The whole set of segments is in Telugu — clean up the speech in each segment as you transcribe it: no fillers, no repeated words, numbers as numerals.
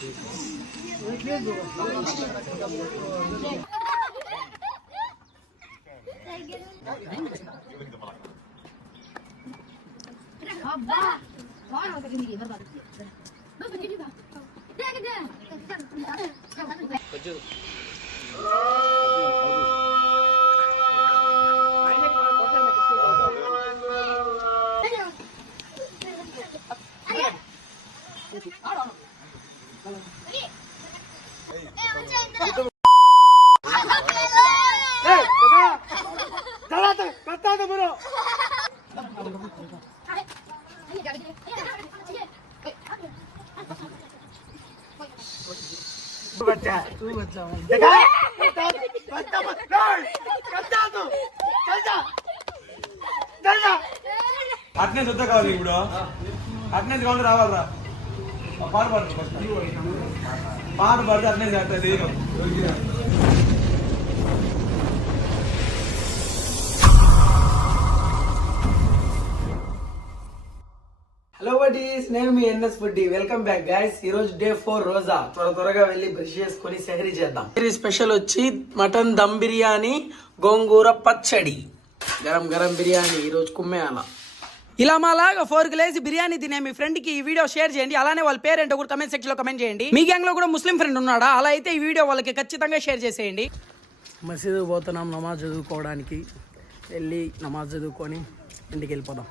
అట్నే చూద్దా కావాలి ఇప్పుడు అట్నే కావాలి రావాలరా పాట పాడు పాట పాడితే అట్నే చేస్తుంది. హలో బడీస్, నేను మీ NS foodie. Welcome back guys. ఈ రోజు డే 4 రోజా. త్వరగా వెళ్ళి బ్రష్ చేసుకుని సెహరీ చేద్దాం. సెహరీ స్పెషల్ వచ్చి మటన్ దమ్ బిర్యానీ, గోంగూర పచ్చడి, గరం గరం బిర్యానీ. ఈ రోజు కుమ్మేయాల. ఇలా మాలాగా 4కి లేసి బిర్యానీ తినే మీ ఫ్రెండ్ కి ఈ వీడియో షేర్ చేయండి. అలానే వాళ్ళ పేరెంట్ కూడా కమెంట్ సెక్షన్ లో కమెంట్ చేయండి. మీ గ్యాంగ్ లో కూడా ముస్లిం ఫ్రెండ్ ఉన్నాడా? అలా అయితే ఈ వీడియో వాళ్ళకి ఖచ్చితంగా షేర్ చేసేయండి. మసీదు పోతున్నాం నమాజ్ చదువుకోవడానికి. వెళ్ళి నమాజ్ చదువుకొని ఇంటికి వెళ్ళిపోదాం.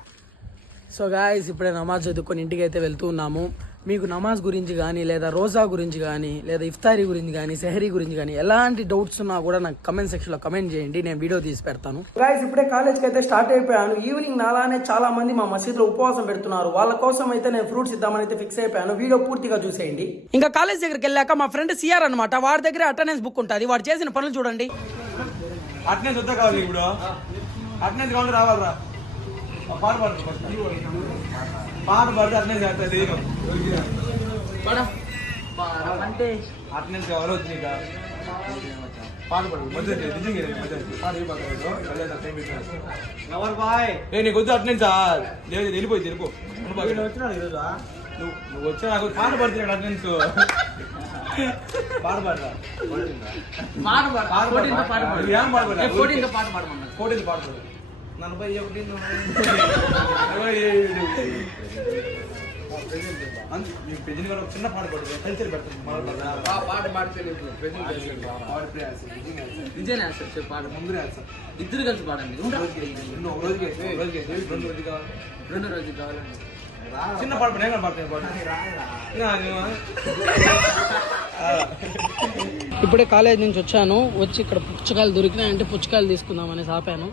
సో గాయస్, ఇప్పుడే నమాజ్ చదువుకొని ఇంటికి అయితే వెళ్తూ ఉన్నాము. మీకు నమాజ్ గురించి కానీ, లేదా రోజా గురించి కానీ, లేదా ఇఫ్తారీ గురించి కానీ, సెహరీ గురించి కానీ ఎలాంటి డౌట్స్ ఉన్నా కూడా నాకు కమెంట్ సెక్షన్ లో కమెంట్ చేయండి. నేను వీడియో తీసి పెడతాను. గాయస్, ఇప్పుడే కాలేజ్కి అయితే స్టార్ట్ అయిపోయాను. ఈవినింగ్ నాలానే చాలా మంది మా మసీదులో ఉపవాసం పెడుతున్నారు. వాళ్ళ కోసం అయితే నేను ఫ్రూట్స్ ఇద్దామని అయితే ఫిక్స్ అయిపోయాను. వీడియో పూర్తిగా చూసేయండి. ఇంకా కాలేజ్ దగ్గరికి వెళ్ళాక మా ఫ్రెండ్ సిఆర్ అనమాట, వాడి దగ్గర అటెండెన్స్ బుక్ ఉంటుంది. వాడు చేసిన పనులు చూడండి. అట్నే చూద్దా కావాలి ఇప్పుడు అట్నే కావాలి రావాలరా పాట పాడు పాట పాడితే అట్నే చేస్తుంది. అంటే అటెండెన్స్ కావాలి వచ్చి పాట పాడు ఎవరు బాయ్ నీకు వద్దు అటెండెన్స్ వెళ్ళిపోయి వెళ్ళిపో. నువ్వు వచ్చా నాకు పాట పడుతున్నాడు అటెండెన్స్. పాట పాడరా ఏం పాట పాడు 14 పాట పాడు 41 పెద్ద గారు చిన్న పాట పడుతుంది కల్చర్ పెడతాను. ఇద్దరు కలిసి పాడండి. 2 రోజులు కావాలండి. చిన్న పాట పడు ఏమైనా పాడుతుంది పాట. ఇప్పుడే కాలేజ్ నుంచి వచ్చాను. వచ్చి ఇక్కడ పుచ్చకాయలు దొరికినాయంటే పుచ్చకాయలు తీసుకుందామని ఆపాను.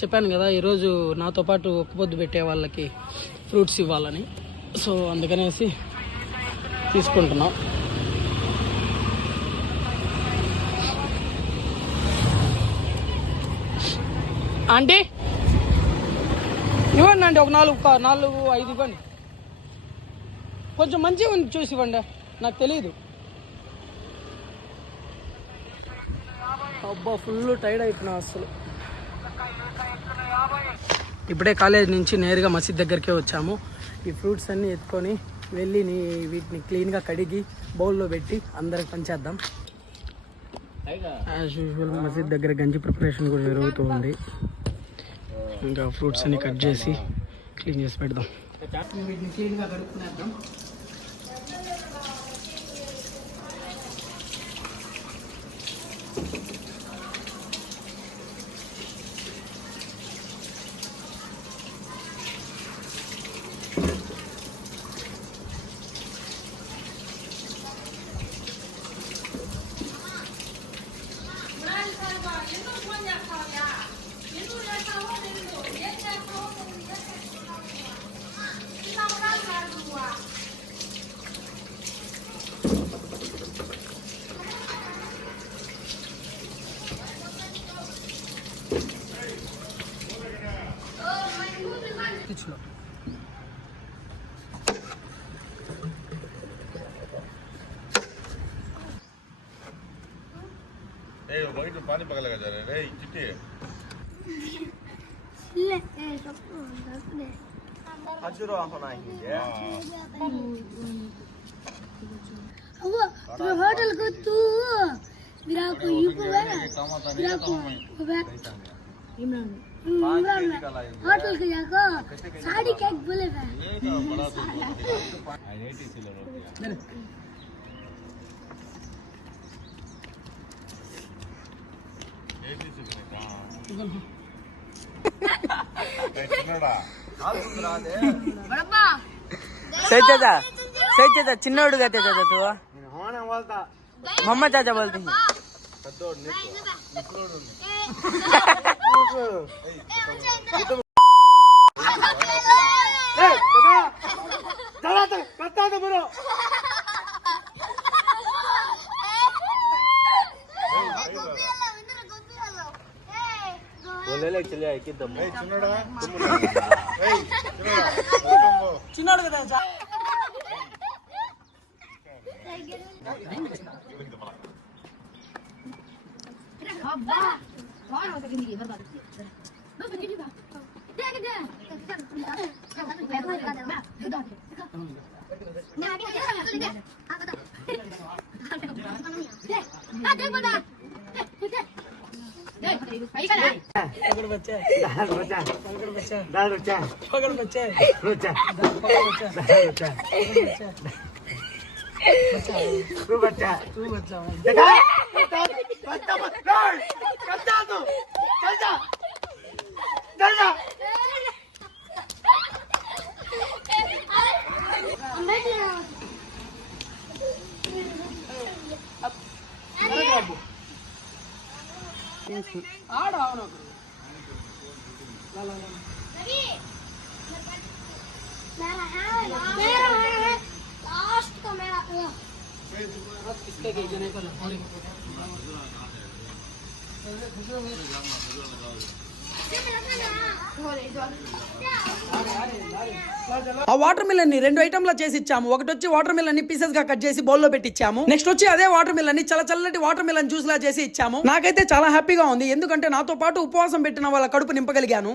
చెప్పాను కదా ఈరోజు నాతో పాటు ఒక్క పొద్దు పెట్టే వాళ్ళకి ఫ్రూట్స్ ఇవ్వాలని. సో అందుకనేసి తీసుకుంటున్నాం. ఆంటీ ఇవ్వండి అండి, ఒక 4-5 ఇవ్వండి. కొంచెం మంచిగా ఉంది చూసి ఇవ్వండి, నాకు తెలీదు. అబ్బా ఫుల్ టైర్డ్ అయిపోయినా అసలు. ఇప్పుడే కాలేజ్ నుంచి నేరుగా మసీద్ దగ్గరికే వచ్చాము. ఈ ఫ్రూట్స్ అన్నీ ఎత్తుకొని వెళ్ళి వీటిని క్లీన్గా కడిగి బౌల్లో పెట్టి అందరికి పంచేద్దాం. యాజ్ యూజువల్ మసీద్ దగ్గర గంజి ప్రిపరేషన్ కూడా జరుగుతూ ఉంది. ఇంకా ఫ్రూట్స్ అన్ని కట్ చేసి క్లీన్ చేసి పెడదాం. వీటిని క్లీన్గా కడుక్కునేద్దాం. पानी पकड़ लगा जा रहा है चिट्टी होटल को तू विरा को यू को है विरा को इमरान होटल के जाको साड़ी केक बोले है सही चाचा चिन्नोड़ गए चाचा तू मम्मा चाचा बोलती हैं चिन्नोड़ गए चाचा अब्बा कौन हो सकेंगे ये बर्बाद बस बच्चे की बात देख दे ना अभी आ बता आ देख बता देख भाई का पकड़ बच्चा दाल बच्चा पकड़ बच्चा दाल बच्चा पकड़ बच्चा बच्चा पकड़ बच्चा दाल बच्चा तू बच्चा तू बच्चा तू बच्चा देखा बच्चा मत बच्चा तू चल जा चल जा ఆడ అవును मेरा है लास्ट का मेरा इसके के जने को थोड़ी ఆ వాటర్ మిలన్ ని రెండు ఐటమ్ లా చేసి ఇచ్చాము. ఒకటి వచ్చి వాటర్ మిలన్ ని పీసెస్ గా కట్ చేసి బౌల్ లో పెట్టి ఇచ్చాము. నెక్స్ట్ వచ్చి అదే వాటర్ మిలన్ ని చల్లటి వాటర్ మిలన్ జ్యూస్ లా చేసి ఇచ్చాము. నాకైతే చాలా హ్యాపీగా ఉంది, ఎందుకంటే నాతో పాటు ఉపవాసం పెట్టిన వాళ్ళ కడుపు నింపగలిగాను.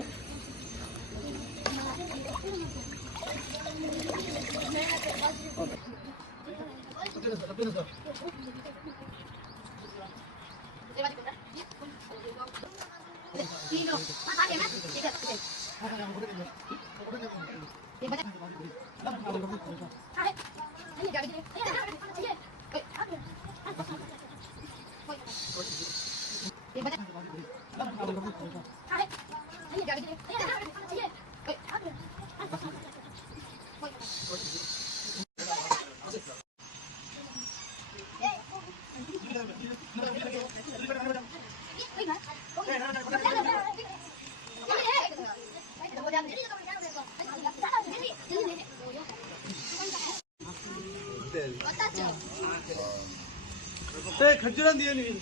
खजूर दिए नहीं